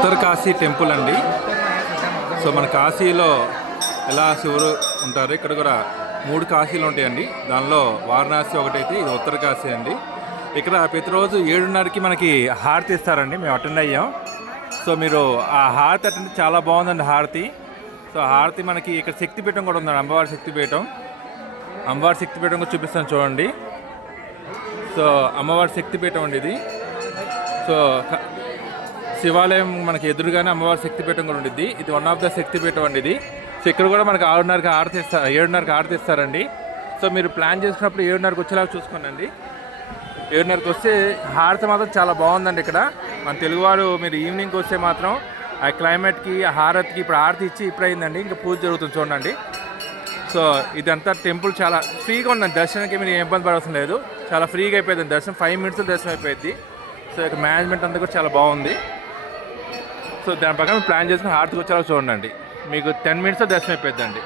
ఉత్తర Kashi temple అండి. So మన కాశీలో ఎలా శివుడు ఉంటారు, ఇక్కడ కూడా 3 కాశీలు ఉంటాయండి. దానిలో వారణాసి ఒకటైతే ఇది ఉత్తర కాశీ అండి. ఇక్కడ ప్రతిరోజు 7:30కి మనకి హారతి ఇస్తారండి. మేము అటెండ్ అయ్యాం. సో మీరు ఆ హారతి అటెండ్ చాలా బాగుందండి హారతి. సో హారతి మనకి ఇక్కడ శక్తిపీఠం కూడా ఉందండి, అమ్మవారి శక్తిపీఠం. అమ్మవారి శక్తిపీఠం కూడా చూపిస్తాను చూడండి. సో అమ్మవారి శక్తిపీఠం అండి ఇది. సో శివాలయం మనకి ఎదురుగానే అమ్మవారి శక్తిపీఠం కూడా ఉండిద్ది. ఇది వన్ ఆఫ్ ద శక్తిపీఠం అండి ఇది. సో ఇక్కడ కూడా మనకి 6:30కి హారతి ఇస్తారు, 7:30కి హారతి ఇస్తారండి. సో మీరు ప్లాన్ చేసుకున్నప్పుడు 7:30కి వచ్చేలాగా చూసుకోండి. 7:30కి వస్తే హారతి మాత్రం చాలా బాగుందండి ఇక్కడ. మన తెలుగువారు మీరు ఈవినింగ్కి వస్తే మాత్రం ఆ క్లైమేట్కి ఆ హారతికి ఇప్పుడు హారతి ఇచ్చి ఇప్పుడు అయిందండి, ఇంకా పూజ జరుగుతుంది చూడండి. సో ఇదంతా టెంపుల్ చాలా ఫ్రీగా ఉందండి, దర్శనానికి మీరు ఏం ఇబ్బంది పడవలసిన లేదు. చాలా ఫ్రీగా అయిపోయింది దర్శనం, 5 minutes దర్శనం అయిపోయింది. సో ఇక్కడ మేనేజ్మెంట్ అంతా కూడా చాలా బాగుంది. సో దాని ప్రకారం ప్లాన్ చేసుకుని హారతికి వచ్చేలా చూడండి. మీకు 10 minutes దర్శనం అయిపోయిందండి.